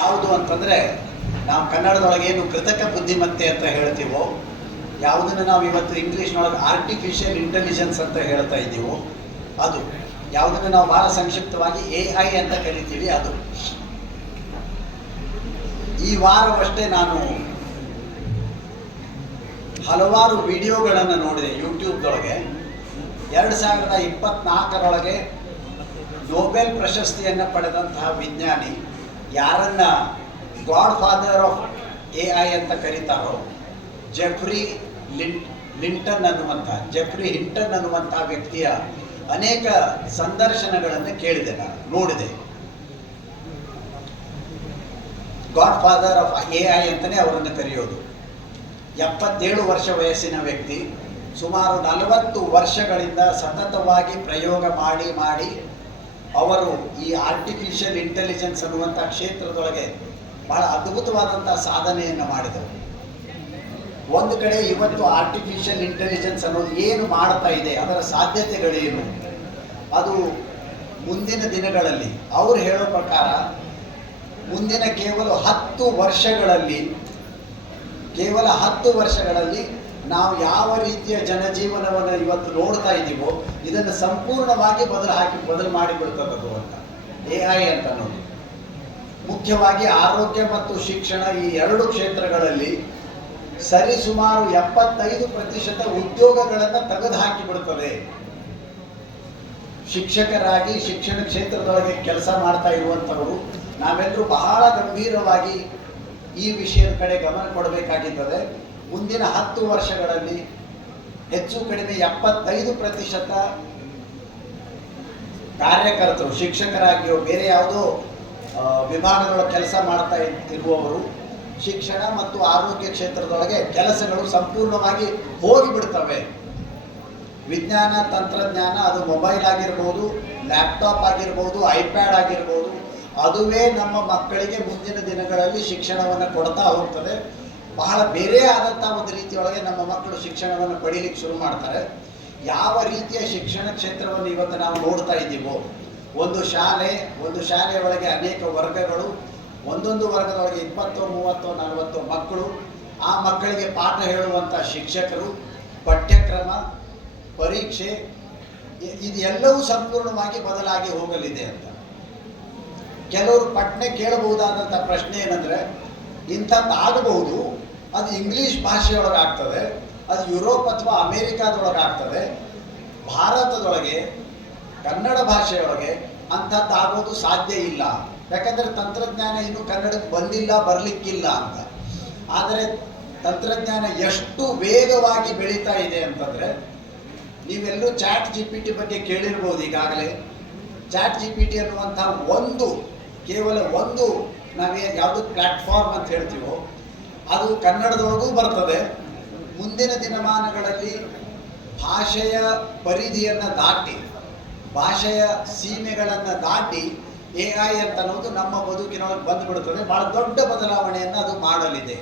ಯಾವುದು ಅಂತಂದರೆ ನಾವು ಕನ್ನಡದೊಳಗೆ ಏನು ಕೃತಕ ಬುದ್ಧಿಮತ್ತೆ ಅಂತ ಹೇಳ್ತೀವೋ, ಯಾವುದನ್ನು ನಾವು ಇವತ್ತು ಇಂಗ್ಲೀಷ್ನೊಳಗೆ ಆರ್ಟಿಫಿಷಿಯಲ್ ಇಂಟೆಲಿಜೆನ್ಸ್ ಅಂತ ಹೇಳ್ತಾ ಇದ್ದೀವೋ ಅದು, ಯಾವುದನ್ನು ನಾವು ಭಾಳ ಸಂಕ್ಷಿಪ್ತವಾಗಿ AI ಅಂತ ಕರಿತೀವಿ ಅದು. ಈ ವಾರವಷ್ಟೇ ನಾನು ಹಲವಾರು ವಿಡಿಯೋಗಳನ್ನು ನೋಡಿದೆ ಯೂಟ್ಯೂಬ್ದೊಳಗೆ. 2024 ನೊಬೆಲ್ ಪ್ರಶಸ್ತಿಯನ್ನು ಪಡೆದಂತಹ ವಿಜ್ಞಾನಿ, ಯಾರನ್ನ ಗಾಡ್ ಫಾದರ್ ಆಫ್ AI ಅಂತ ಕರೀತಾರೋ, ಜೆಫ್ರಿ ಹಿಂಟನ್ ಅನ್ನುವಂಥ ವ್ಯಕ್ತಿಯ ಅನೇಕ ಸಂದರ್ಶನಗಳನ್ನು ಕೇಳಿದೆ, ನಾನು ನೋಡಿದೆ. ಗಾಡ್ ಫಾದರ್ ಆಫ್ AI ಅಂತಲೇ ಅವರನ್ನು ಕರೆಯೋದು. 77 ವರ್ಷ ವಯಸ್ಸಿನ ವ್ಯಕ್ತಿ, ಸುಮಾರು 40 ವರ್ಷಗಳಿಂದ ಸತತವಾಗಿ ಪ್ರಯೋಗ ಮಾಡಿ ಅವರು ಈ ಆರ್ಟಿಫಿಷಿಯಲ್ ಇಂಟೆಲಿಜೆನ್ಸ್ ಅನ್ನುವಂಥ ಕ್ಷೇತ್ರದೊಳಗೆ ಬಹಳ ಅದ್ಭುತವಾದಂಥ ಸಾಧನೆಯನ್ನು ಮಾಡಿದರು. ಒಂದು ಕಡೆ ಇವತ್ತು ಆರ್ಟಿಫಿಷಿಯಲ್ ಇಂಟೆಲಿಜೆನ್ಸ್ ಅನ್ನೋದು ಏನು ಮಾಡ್ತಾ ಇದೆ, ಅದರ ಸಾಧ್ಯತೆಗಳೇನು, ಅದು ಮುಂದಿನ ದಿನಗಳಲ್ಲಿ ಅವ್ರು ಹೇಳೋ ಪ್ರಕಾರ ಮುಂದಿನ ಕೇವಲ 10 ವರ್ಷಗಳಲ್ಲಿ ನಾವು ಯಾವ ರೀತಿಯ ಜನಜೀವನವನ್ನು ಇವತ್ತು ನೋಡ್ತಾ ಇದ್ದೀವೋ ಇದನ್ನು ಸಂಪೂರ್ಣವಾಗಿ ಬದಲು ಮಾಡಿಬಿಡ್ತದದು ಅಂತ AI ಅಂತ ಅನ್ನೋದು. ಮುಖ್ಯವಾಗಿ ಆರೋಗ್ಯ ಮತ್ತು ಶಿಕ್ಷಣ ಈ 2 ಕ್ಷೇತ್ರಗಳಲ್ಲಿ ಸರಿಸುಮಾರು 75% ಉದ್ಯೋಗಗಳನ್ನು ತೆಗೆದು ಹಾಕಿಬಿಡುತ್ತದೆ. ಶಿಕ್ಷಕರಾಗಿ ಶಿಕ್ಷಣ ಕ್ಷೇತ್ರದೊಳಗೆ ಕೆಲಸ ಮಾಡ್ತಾ ಇರುವಂಥವರು ನಾವೆಲ್ಲರೂ ಬಹಳ ಗಂಭೀರವಾಗಿ ಈ ವಿಷಯದ ಕಡೆ ಗಮನ ಕೊಡಬೇಕಾಗಿತ್ತದೆ. ಮುಂದಿನ 10 ವರ್ಷಗಳಲ್ಲಿ ಹೆಚ್ಚು ಕಡಿಮೆ 75% ಕಾರ್ಯಕರ್ತರು, ಶಿಕ್ಷಕರಾಗಿಯೋ ಬೇರೆ ಯಾವುದೋ ವಿಭಾಗಗಳ ಕೆಲಸ ಮಾಡ್ತಾ ಇರುವವರು, ಶಿಕ್ಷಣ ಮತ್ತು ಆರೋಗ್ಯ ಕ್ಷೇತ್ರದೊಳಗೆ ಕೆಲಸಗಳು ಸಂಪೂರ್ಣವಾಗಿ ಹೋಗಿಬಿಡ್ತವೆ. ವಿಜ್ಞಾನ ತಂತ್ರಜ್ಞಾನ, ಅದು ಮೊಬೈಲ್ ಆಗಿರ್ಬೋದು, ಲ್ಯಾಪ್ಟಾಪ್ ಆಗಿರ್ಬೋದು, ಐಪ್ಯಾಡ್ ಆಗಿರ್ಬೋದು, ಅದುವೇ ನಮ್ಮ ಮಕ್ಕಳಿಗೆ ಮುಂದಿನ ದಿನಗಳಲ್ಲಿ ಶಿಕ್ಷಣವನ್ನು ಕೊಡ್ತಾ ಹೋಗ್ತದೆ. ಬಹಳ ಬೇರೆ ಆದಂಥ ಒಂದು ರೀತಿಯೊಳಗೆ ನಮ್ಮ ಮಕ್ಕಳು ಶಿಕ್ಷಣವನ್ನು ಪಡೀಲಿಕ್ಕೆ ಶುರು ಮಾಡ್ತಾರೆ. ಯಾವ ರೀತಿಯ ಶಿಕ್ಷಣ ಕ್ಷೇತ್ರವನ್ನು ಇವತ್ತು ನಾವು ನೋಡ್ತಾ ಇದ್ದೀವೋ, ಒಂದು ಶಾಲೆಯ ಒಳಗೆ ಅನೇಕ ವರ್ಗಗಳು, ಒಂದೊಂದು ವರ್ಗದೊಳಗೆ 20, 30, 40 ಮಕ್ಕಳು, ಆ ಮಕ್ಕಳಿಗೆ ಪಾಠ ಹೇಳುವಂಥ ಶಿಕ್ಷಕರು, ಪಠ್ಯಕ್ರಮ, ಪರೀಕ್ಷೆ, ಇದೆಲ್ಲವೂ ಸಂಪೂರ್ಣವಾಗಿ ಬದಲಾಗಿ ಹೋಗಲಿದೆ ಅಂತ. ಕೆಲವರು ಪಟ್ನೆ ಕೇಳಬಹುದಾದಂಥ ಪ್ರಶ್ನೆ ಏನಂದರೆ, ಇಂಥದ್ದಾಗಬಹುದು, ಅದು ಇಂಗ್ಲೀಷ್ ಭಾಷೆಯೊಳಗಾಗ್ತದೆ, ಅದು ಯುರೋಪ್ ಅಥವಾ ಅಮೇರಿಕಾದೊಳಗಾಗ್ತದೆ, ಭಾರತದೊಳಗೆ ಕನ್ನಡ ಭಾಷೆಯೊಳಗೆ ಅಂಥದ್ದಾಗೋದು ಸಾಧ್ಯ ಇಲ್ಲ, ಯಾಕಂದರೆ ತಂತ್ರಜ್ಞಾನ ಇನ್ನೂ ಕನ್ನಡಕ್ಕೆ ಬರಲಿಕ್ಕಿಲ್ಲ ಅಂತ. ಆದರೆ ತಂತ್ರಜ್ಞಾನ ಎಷ್ಟು ವೇಗವಾಗಿ ಬೆಳೀತಾ ಇದೆ ಅಂತಂದರೆ, ನೀವೆಲ್ಲರೂ ChatGPT ಬಗ್ಗೆ ಕೇಳಿರ್ಬೋದು ಈಗಾಗಲೇ. ChatGPT ಅನ್ನುವಂಥ ಕೇವಲ ಒಂದು ಯಾವುದು ಪ್ಲ್ಯಾಟ್ಫಾರ್ಮ್ ಅಂತ ಹೇಳ್ತೀವೋ ಅದು ಕನ್ನಡದೊಳಗೂ ಬರ್ತದೆ. ಮುಂದಿನ ದಿನಮಾನಗಳಲ್ಲಿ ಭಾಷೆಯ ಪರಿಧಿಯನ್ನು ದಾಟಿ, ಭಾಷೆಯ ಸೀಮೆಗಳನ್ನು ದಾಟಿ AI ಅಂತ ಅನ್ನೋದು ನಮ್ಮ ಬದುಕಿನೊಳಗೆ ಬಂದುಬಿಡುತ್ತದೆ. ಭಾಳ ದೊಡ್ಡ ಬದಲಾವಣೆಯನ್ನು ಅದು ಮಾಡಲಿದೆ.